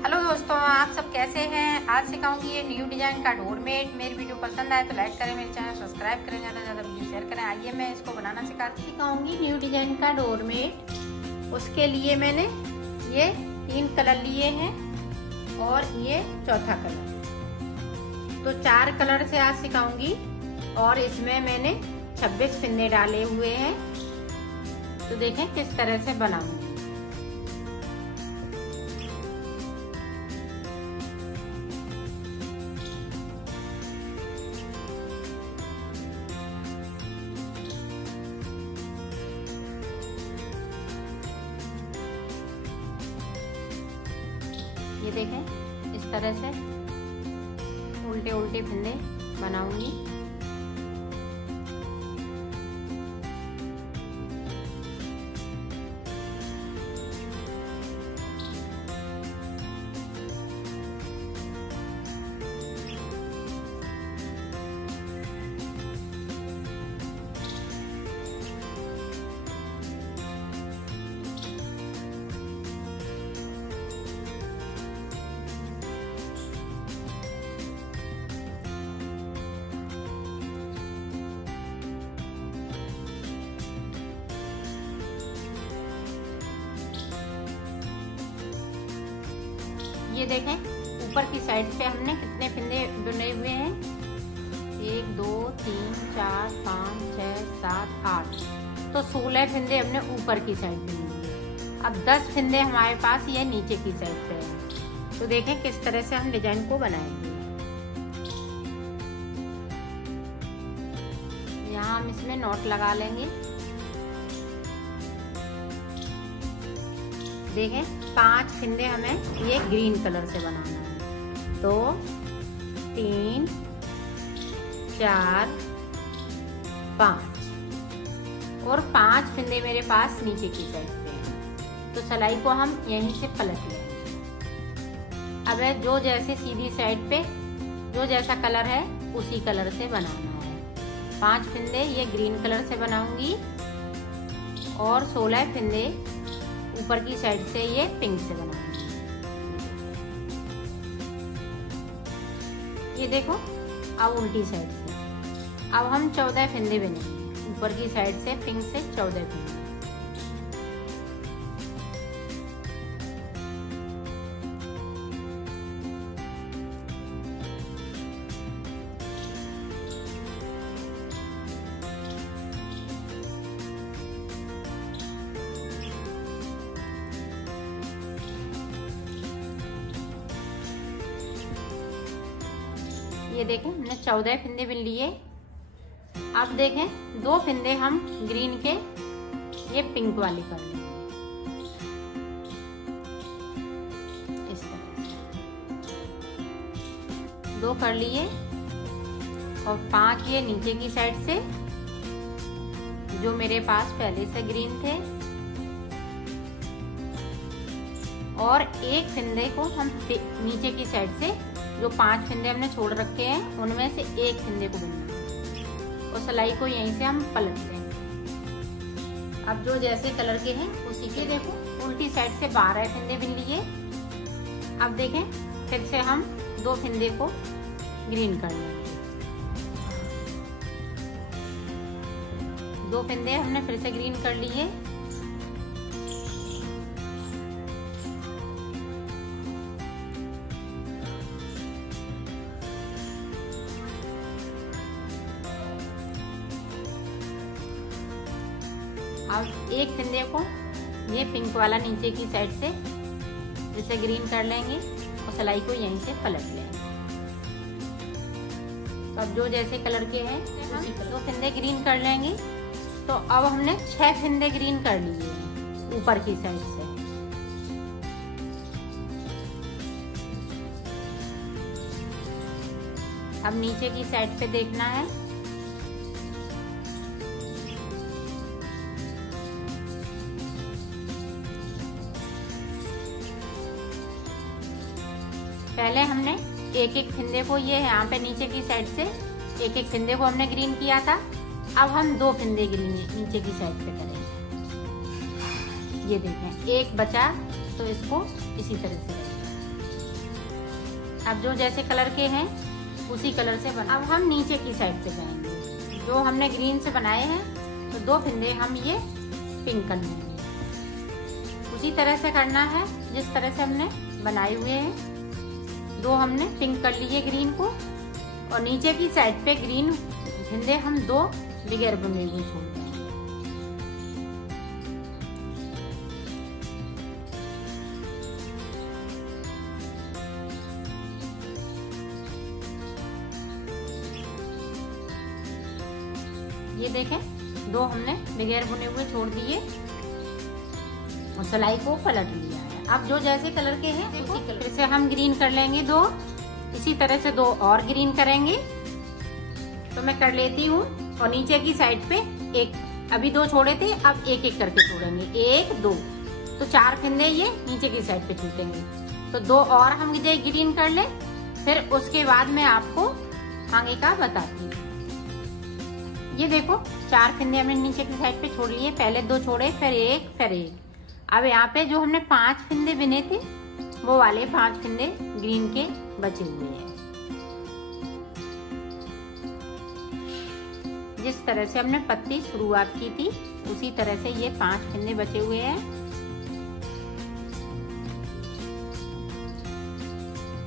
Hello दोस्तों, आप सब कैसे हैं। आज सिखाऊंगी ये न्यू डिजाइन का डोरमेट। मेरी वीडियो पसंद आए तो लाइक करें, मेरे चैनल सब्सक्राइब करें, ज़्यादा से ज़्यादा वीडियो शेयर करें। आइए मैं इसको बनाना सिखाऊंगी न्यू डिजाइन का डोरमेट। उसके लिए मैंने ये 3 कलर लिए हैं और ये चौथा कलर, तो 4 कलर से आज सिखाऊंगी। और इसमें मैंने 26 फिंदे डाले हुए हैं, तो देखें किस तरह से बनाऊंगी। ये देखें इस तरह से उल्टे उल्टे फिंदे बनाऊंगी। ये देखें ऊपर की साइड पे हमने कितने फिंदे बुने हुए हैं। 1 2 3 4 5 6 7 8, तो 16 फिंदे हमने ऊपर की साइड पे लिए। अब 10 फिंदे हमारे पास ये नीचे की साइड पे हैं। तो देखें किस तरह से हम डिजाइन को बनाएंगे। यहाँ हम इसमें नॉट लगा लेंगे। देखें 5 फिंदे हमें ये ग्रीन कलर से बनाना है। 2 3 4 5 और 5 फिंदे मेरे पास नीचे की साइड पे हैं। तो सिलाई को हम यहीं से पलट लेंगे। अब जो जैसे सीधी साइड पे जो जैसा कलर है उसी कलर से बनाना है। 5 फिंदे ये ग्रीन कलर से बनाऊंगी और 16 फिंदे ऊपर की साइड से ये पिंक से बनाऊंगी। ये देखो अब उल्टी साइड से अब हम 14 फिंदे बनेंगे। ऊपर की साइड से पिंक से 14 फिंदे। ये देखें हमने 14 फिंदे बिन लिए। अब देखें 2 फिंदे हम ग्रीन के ये पिंक वाली कर लेंगे इस तरह से। 2 कर लिए और 5 ये नीचे की साइड से जो मेरे पास पहले से ग्रीन थे, और 1 फिंदे को हम नीचे की साइड से जो 5 फिंदे हमने छोड़ रखे हैं उनमें से 1 फिंदे को बुनना है और सिलाई को यहीं से हम पलट देंगे। अब जो जैसे कलर के हैं उसी के देखो उल्टी साइड से 12 फिंदे बुन लिए। अब देखें फिर से हम 2 फिंदे को ग्रीन कर लेंगे। 2 फिंदे हमने फिर से ग्रीन कर लिए। अब 1 फिंदे को ये पिंक वाला नीचे की साइड से जैसे ग्रीन कर लेंगे और सिलाई को यहीं से पलट लेंगे। तो अब जो जैसे कलर के हैं उसी कलर 2 फिंदे ग्रीन कर लेंगे। तो अब हमने 6 फिंदे ग्रीन कर लिए हैं ऊपर की साइड से। अब नीचे की साइड पे देखना है। पहले हमने 1-1 फिंदे को ये यहाँ पे नीचे की साइड से 1-1 फिंदे को हमने ग्रीन किया था। अब हम 2 फिंदे ग्रीन नीचे की साइड पे करेंगे। ये देखें एक बचा तो इसको इसी तरह से अब जो जैसे कलर के हैं उसी कलर से बना। अब हम नीचे की साइड से जाएंगे। जो हमने ग्रीन से बनाए हैं तो 2 फंदे हम ये पिंक कर लेंगे। उसी तरह से करना है जिस तरह से हमने बनाए हुए हैं। 2 हमने पिंक कर लिए ग्रीन को, और नीचे की साइड पे ग्रीन फंदे हम 2 बगैर बुने हुए छोड़ देंगे। ये देखें 2 हमने बगैर बुने हुए छोड़ दिए और सिलाई को पलट लिया है। अब जो जैसे कलर के हैं उसी कलर से हम ग्रीन कर लेंगे 2। इसी तरह से 2 और ग्रीन करेंगे। तो मैं कर लेती हूँ, और नीचे की साइड पे एक, अभी 2 छोड़े थे, अब एक एक करके छोड़ेंगे। 1 2, तो 4 फंदे ये नीचे की साइड पे छूटेंगे। तो 2 और हम ग्रीन कर ले, फिर उसके बाद मैं आपको आगे का बताती हूँ। ये देखो 4 फंदे हमने नीचे की साइड पे छोड़ लिए। पहले 2 छोड़े, फिर 1, फिर 1। अब यहाँ पे जो हमने 5 फंदे बिने थे वो वाले 5 फंदे ग्रीन के बचे हुए हैं। जिस तरह से हमने पत्ती शुरुआत की थी उसी तरह से ये 5 फंदे बचे हुए हैं।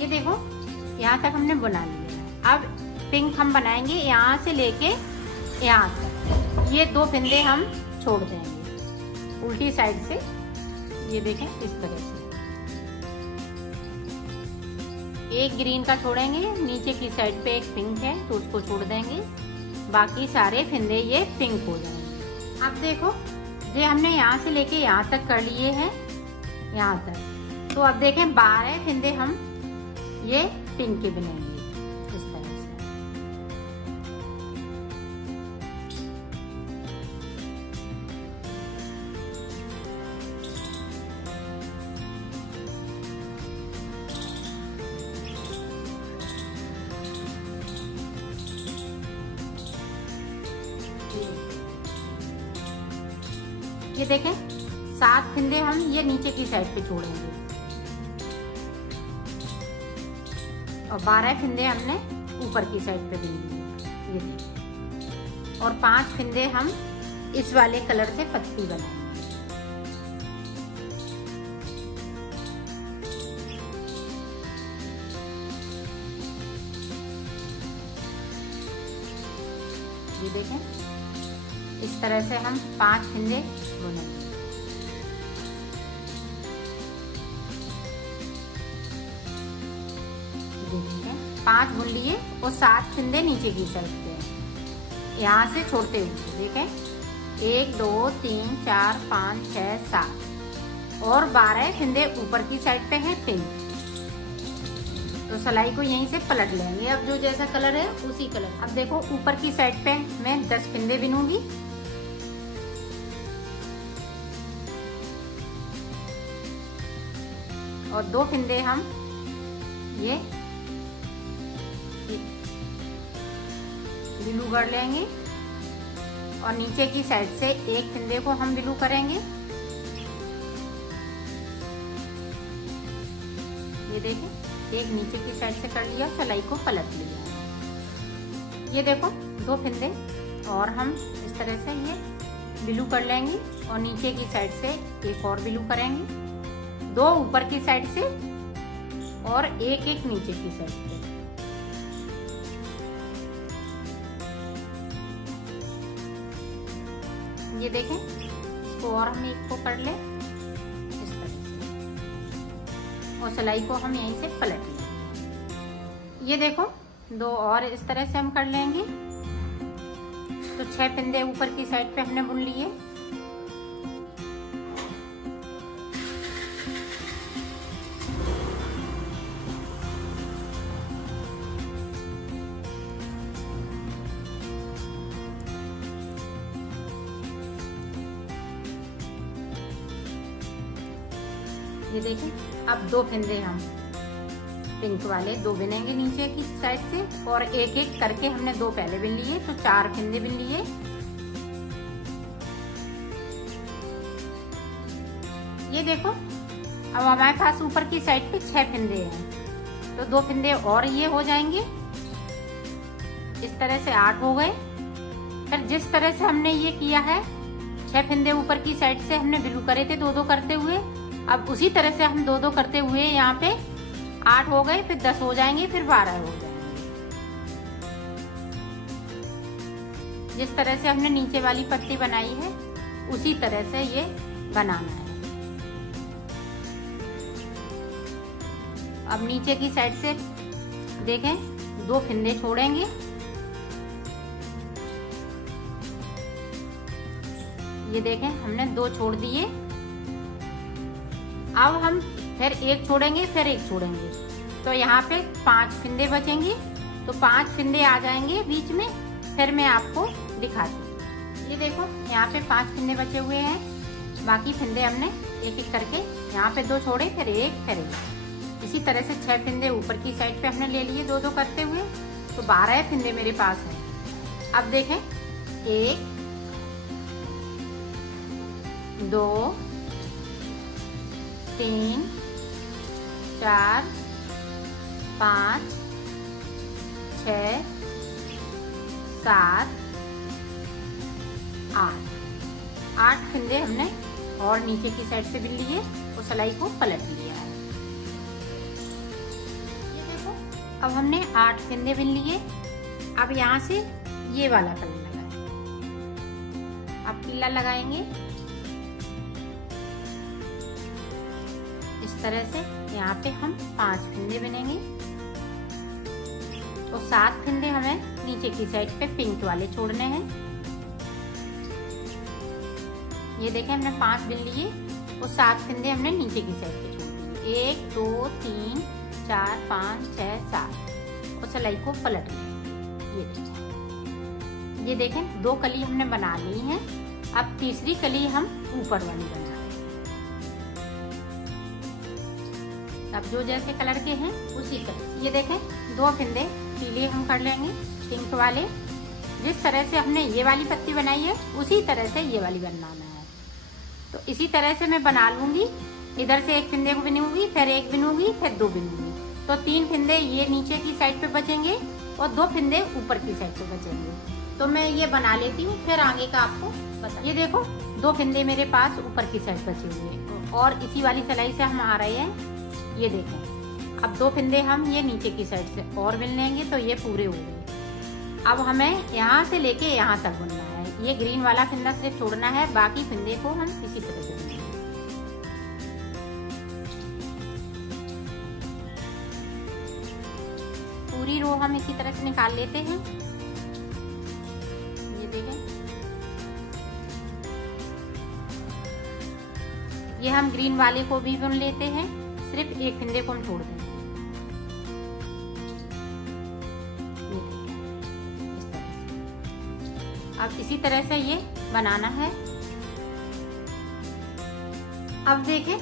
ये देखो यहाँ तक हमने बना लिया। अब पिंक हम बनाएंगे यहाँ से लेके यहाँ तक। ये 2 फंदे हम छोड़ देंगे उल्टी साइड से। ये देखें इस तरह से एक ग्रीन का छोड़ेंगे, नीचे की साइड पे एक पिंक है तो उसको छोड़ देंगे। बाकी सारे फंदे ये पिंक हो जाएंगे। अब देखो ये हमने यहाँ से लेके यहाँ तक कर लिए हैं, यहाँ तक। तो अब देखें 12 फंदे हम ये पिंक के बनेंगे इस तरह से। ये देखें 7 फंदे हम ये नीचे की साइड पे छोड़ेंगे, और 12 फंदे हमने ऊपर की साइड पे बिनेंगे। ये देखिए, और 5 फंदे हम इस वाले कलर से पत्ती बनाएंगे। ये देखें इस तरह से हम 5 फंदे बुनेंगे। देखिए 5 बुन लिए और 7 फंदे नीचे की साइड पे यहाँ से छोड़ते हुए देखें 1 2 3 4 5 6 7 और 12 फंदे ऊपर की साइड पे है पिंक। तो सिलाई को यहीं से पलट लेंगे। अब जो जैसा कलर है उसी कलर। अब देखो ऊपर की साइड पे मैं 10 फंदे बिनूंगी। और 2 फंदे हम ये ब्लू कर लेंगे, और नीचे की साइड से एक फंदे को हम ब्लू करेंगे। ये देखें एक नीचे की साइड से कर लिया, सिलाई को पलट लिया। ये देखो 2 फंदे और हम इस तरह से ये ब्लू कर लेंगे, और नीचे की साइड से एक और ब्लू करेंगे। 2 ऊपर की साइड से और एक नीचे की साइड से। ये देखें इसको और हम एक को कर ले इस तरह से, और सिलाई को हम यहीं से पलट लेंगे। ये देखो 2 और इस तरह से हम कर लेंगे। तो 6 फंदे ऊपर की साइड पे हमने बुन लिए। ये देखें अब 2 फंदे हम पिंक वाले 2 बिनेंगे नीचे की साइड से, और एक एक करके हमने 2 पहले बिन लिए, तो 4 फंदे बिन लिए। ये देखो अब हमारे पास ऊपर की साइड पे 6 फंदे हैं। तो 2 फंदे और ये हो जाएंगे। इस तरह से 8 हो गए। फिर जिस तरह से हमने ये किया है, 6 फंदे ऊपर की साइड से हमने ब्लू करे थे 2-2 करते हुए, अब उसी तरह से हम 2-2 करते हुए यहाँ पे 8 हो गए, फिर 10 हो जाएंगे, फिर 12 हो जाएंगे। जिस तरह से हमने नीचे वाली पत्ती बनाई है उसी तरह से ये बनाना है। अब नीचे की साइड से देखें 2 फंदे छोड़ेंगे, ये देखें हमने 2 छोड़ दिए। अब हम फिर 1 छोड़ेंगे, फिर 1 छोड़ेंगे, तो यहाँ पे 5 फंदे बचेंगे। तो 5 फंदे आ जाएंगे बीच में, फिर मैं आपको दिखाती हूँ। ये देखो यहाँ पे 5 फंदे बचे हुए हैं, बाकी फंदे हमने एक एक करके यहाँ पे 2 छोड़े, फिर 1 फिर 1। इसी तरह से 6 फंदे ऊपर की साइड पे हमने ले लिए 2-2 करते हुए, तो 12 फंदे मेरे पास हैं। अब देखें 1 2 3 4 5 6 7 8 फंदे हमने और नीचे की साइड से भी लिए और सिलाई को पलट लिया है। ये देखो अब हमने 8 फंदे बिन लिए। अब यहाँ से ये वाला कलर लगाएंगे। अब पीला लगाएंगे इस तरह से। यहाँ पे हम 5 फंदे बिनेंगे, तो 7 फंदे हमें नीचे की साइड पे पिंक वाले छोड़ने हैं। ये देखें हमने 5 बिन लिए और 7 फंदे हमने नीचे की साइड पे छोड़ दिए। 1 2 3 4 5 6 7 और सिलाई को पलट लें। ये देखें 2 कली हमने बना ली हैं। अब तीसरी कली हम ऊपर वाली बना रहे हैं। अब जो जैसे कलर के हैं उसी तरह। ये देखें 2 फंदे पीले हम कर लेंगे पिंक वाले। जिस तरह से हमने ये वाली पत्ती बनाई है उसी तरह से ये वाली बनाना है। तो इसी तरह से मैं बना लूंगी। इधर से 1 फंदे को बिनूंगी, फिर 1 बिनूंगी, फिर 2 बिनूंगी, तो 3 फंदे ये नीचे की साइड पे बचेंगे और 2 फंदे ऊपर की साइड पे बचेंगे। तो मैं ये बना लेती हूँ, फिर आगे का आपको बता। ये देखो 2 फंदे मेरे पास ऊपर की साइड बचे हुए हैं और इसी वाली सिलाई से हम आ रहे हैं। ये देखें अब 2 फंदे हम ये नीचे की साइड से और बिन लेंगे, तो ये पूरे हो गए। अब हमें यहाँ से लेके यहाँ तक बुनना है। ये ग्रीन वाला फंदा सिर्फ छोड़ना है, बाकी फंदे को हम इसी तरह से बुनेंगे। पूरी रो हम इसी तरह से निकाल लेते हैं। ये देखें ये हम ग्रीन वाले को भी बुन लेते हैं, सिर्फ 1 फंदे को हम छोड़ देंगे। अब इसी तरह से ये बनाना है। अब देखें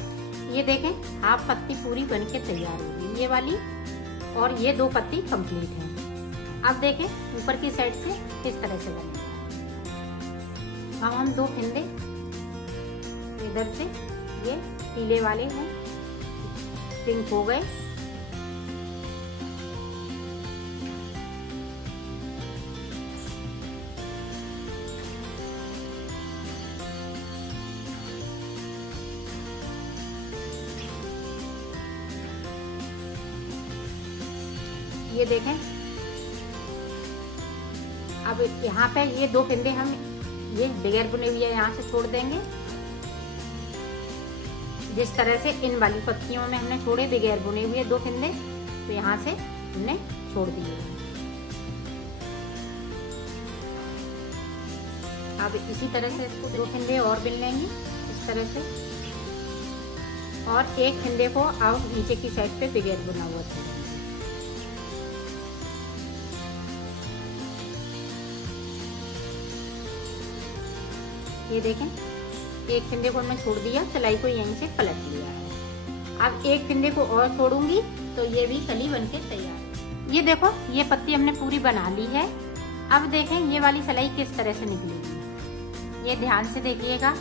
ये देखें हाफ पत्ती पूरी बनके तैयार होगी ये वाली, और ये 2 पत्ती कंप्लीट है। अब देखें ऊपर की साइड से इस तरह से बनेगा। अब हम 2 फंदे इधर से ये पीले वाले हैं, पिंक हो गए। ये देखें अब यहाँ पे ये 2 फंदे हम ये बगैर बुने हुए यहाँ से छोड़ देंगे। जिस तरह से इन वाली पत्तियों में हमने छोड़े बगैर बुने हुए 2 फंदे, तो यहाँ से हमने छोड़ दिए। अब इसी तरह से इसको 2 फंदे और बिन लेंगे इस तरह से, और 1 फंदे को अब नीचे की साइड पे बगैर बुना हुआ छोड़ेंगे। ये देखें 1 फंदे को मैं छोड़ दिया, सिलाई को यहीं से पलट लिया है। अब 1 फंदे को और छोड़ूंगी तो ये भी कली बनके तैयार है। ये देखो ये पत्ती हमने पूरी बना ली है। अब देखें ये वाली सिलाई किस तरह से निकलेगी, ये ध्यान से देखिएगा।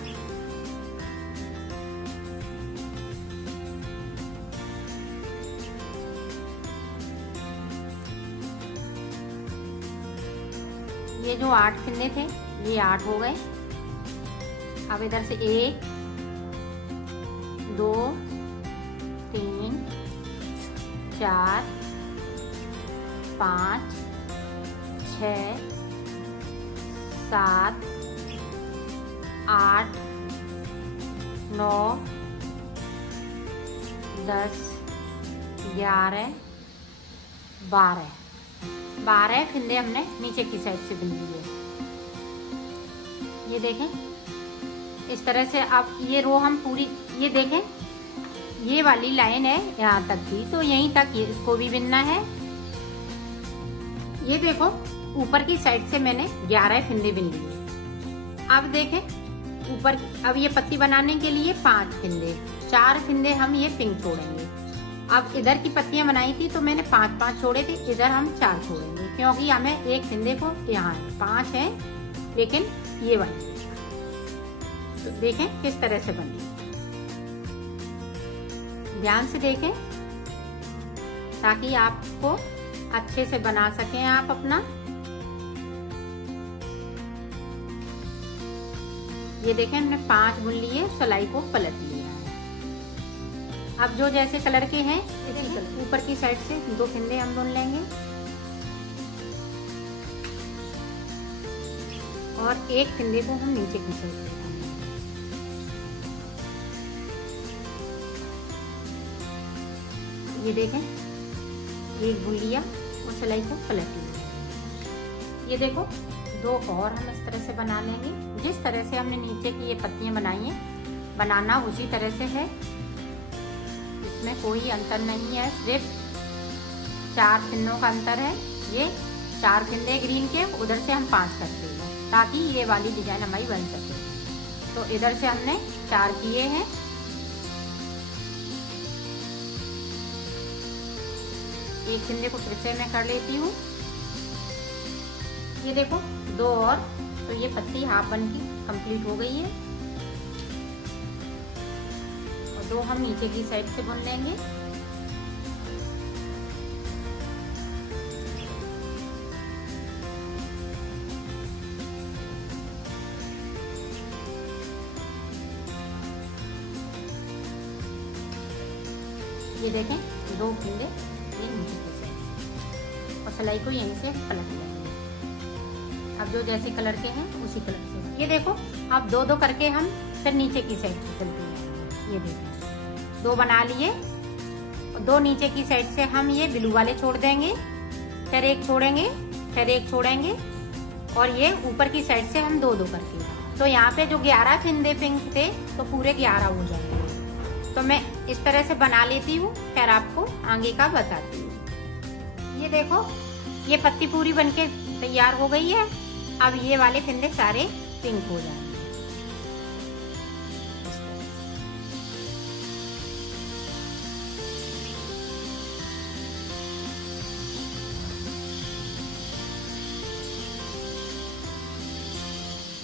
ये जो 8 फिंदे थे ये 8 हो गए। अब इधर से 1 2 3 4 5 6 7 8 9 10 11 12 फिंदे हमने नीचे की साइड से बुन लिए। ये देखें इस तरह से। अब ये रो हम पूरी, ये देखें ये वाली लाइन है यहाँ तक की, तो यहीं तक ये इसको भी बिनना है। ये देखो ऊपर की साइड से मैंने 11 फिंदे बिन लिए। अब देखें ऊपर, अब ये पत्ती बनाने के लिए 5 फिंदे, 4 फिंदे हम ये पिंक छोड़ेंगे। अब इधर की पत्तियां बनाई थी तो मैंने 5 छोड़े थे, इधर हम 4 छोड़ेंगे क्योंकि हमें एक फिंदे को यहाँ 5 है लेकिन ये वाली। तो देखें किस तरह से बनी, ध्यान से देखें ताकि आपको अच्छे से बना सकें आप अपना। ये देखें हमने 5 बुन लिए, सिलाई को पलट लिया। अब जो जैसे कलर के हैं इसी कलर ऊपर की साइड से 2 फिंदे हम बुन लेंगे और एक फिंदे को हम नीचे की साइड से बुनेंगे। ये देखें एक बुन लिया और सिलाई को पलट लिया। ये देखो 2 और हम इस तरह से बना लेंगे। जिस तरह से हमने नीचे की ये पत्तियां बनाई हैं, बनाना उसी तरह से है, इसमें कोई अंतर नहीं है, सिर्फ 4 फिंदों का अंतर है। ये 4 फिंदे ग्रीन के, उधर से हम 5 करते हैं ताकि ये वाली डिजाइन हमारी बन सके। तो इधर से हमने 4 किए हैं। एक फिंदे को फिर से मैं कर लेती हूँ। ये देखो 2 और, तो ये पत्ती हाफ बन की कंप्लीट हो गई है और 2 हम नीचे की साइड से बुन लेंगे। ये देखें 2 फिंदे ये नीचे की साइड से और सिलाई को यहीं से पलट लेंगे। अब जो जैसे कलर के हैं उसी कलर से। ये देखो अब 2 करके हम फिर नीचे की साइड से चलते हैं। ये देखो 2 बना लिए, 2 नीचे की साइड से हम ये ब्लू वाले छोड़ देंगे, फिर 1 छोड़ेंगे, फिर 1 छोड़ेंगे और ये ऊपर की साइड से हम 2 करके। तो यहाँ पे जो 11 फिंदे पिंक थे तो पूरे 11 हो जाएंगे। तो मैं इस तरह से बना लेती हूँ, फिर आपको आगे का बताती हूँ। ये देखो ये पत्ती पूरी बनके तैयार हो गई है। अब ये वाले फिंदे सारे पिंक हो जाएंगे।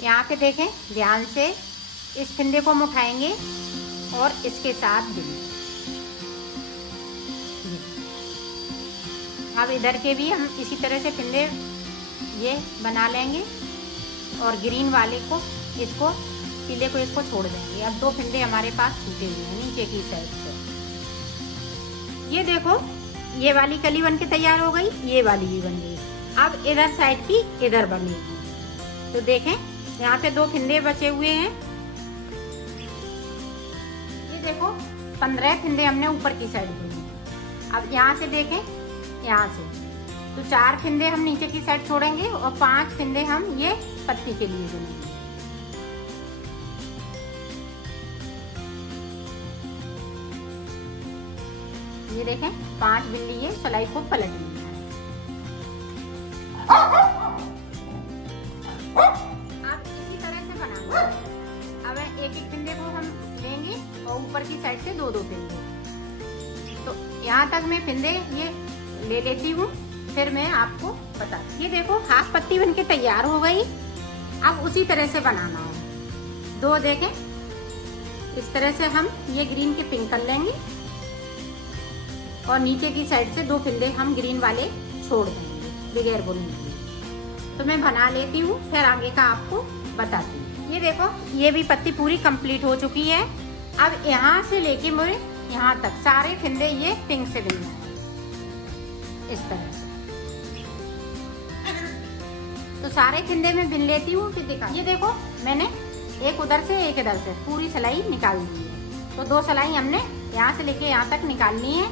यहाँ पे देखें ध्यान से, इस फिंदे को हम उठाएंगे और इसके साथ बिलेंगे। अब इधर के भी हम इसी तरह से फिंदे ये बना लेंगे और ग्रीन वाले को, इसको पीले को इसको छोड़ देंगे। अब 2 फिंदे हमारे पास टूटे हुए हैं नीचे की साइड से। ये देखो ये वाली कली बन के तैयार हो गई, ये वाली भी बन गई। अब इधर साइड की इधर बनेगी। तो देखें यहाँ पे 2 फिंदे बचे हुए हैं। ये देखो 15 फिंदे हमने ऊपर की साइड बुने। अब यहाँ से देखें, यहाँ से तो 4 फिंदे हम नीचे की साइड छोड़ेंगे और 5 फिंदे हम ये पत्ती के लिए बुनेंगे। ये देखें 5 बिन लिए, सिलाई को पलट लिया। आप इसी तरह से बनाना। अब एक फिंदे को हम लेंगे और ऊपर की साइड से 2 फिंदे। तो यहाँ तक मैं फिंदे ये ले लेती हूँ, फिर मैं आपको बताती। ये देखो हाफ पत्ती बनके तैयार हो गई। अब उसी तरह से बनाना है। 2 देखें इस तरह से हम ये ग्रीन के पिंक कर लेंगे और नीचे की साइड से 2 फिंदे हम ग्रीन वाले छोड़ देंगे बगैर बुनने के। तो मैं बना लेती हूँ, फिर आगे का आपको बताती हूँ। ये देखो, ये भी पत्ती पूरी कंप्लीट हो चुकी है। अब यहाँ से लेके मुझे यहाँ तक सारे फिंदे ये पिंक से बिनना है, इस तरह से। तो सारे फिंदे में बिन लेती हूँ, फिर दिखा। ये देखो, मैंने एक उधर से एक इधर से पूरी सिलाई निकाल ली है। तो 2 सिलाई हमने यहाँ से लेके यहाँ तक निकालनी है।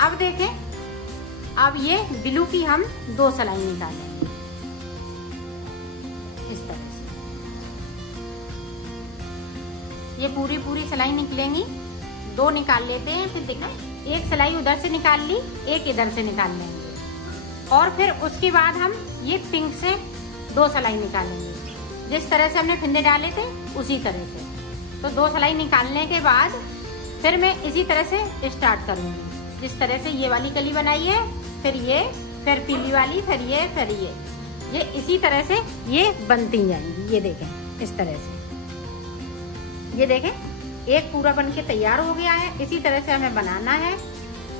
अब देखें, अब ये ब्लू की हम 2 सिलाई निकालेंगे इस तरह से। ये पूरी सिलाई निकलेंगी, 2 निकाल लेते हैं, फिर देखना। एक सिलाई उधर से निकाल ली, एक इधर से निकाल लेंगे, और फिर उसके बाद हम ये पिंक से 2 सिलाई निकालेंगे। जिस तरह से हमने फिंदे डाले थे उसी तरह से। तो 2 सिलाई निकालने के बाद फिर मैं इसी तरह से स्टार्ट करूंगी। जिस तरह से ये वाली कली बनाई है, फिर ये, फिर पीली वाली, फिर ये इसी तरह से ये बनती जाएंगी। ये देखें, इस तरह से। ये देखें, एक पूरा बन के तैयार हो गया है। इसी तरह से हमें बनाना है,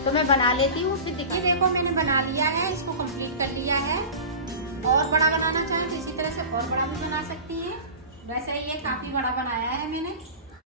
तो मैं बना लेती हूँ, फिर दिखाई। देखो, मैंने बना लिया है, इसको कंप्लीट कर लिया है। और बड़ा बनाना चाहें तो इसी तरह से और बड़ा भी बना सकती हैं। वैसे ये काफी बड़ा बनाया है मैंने।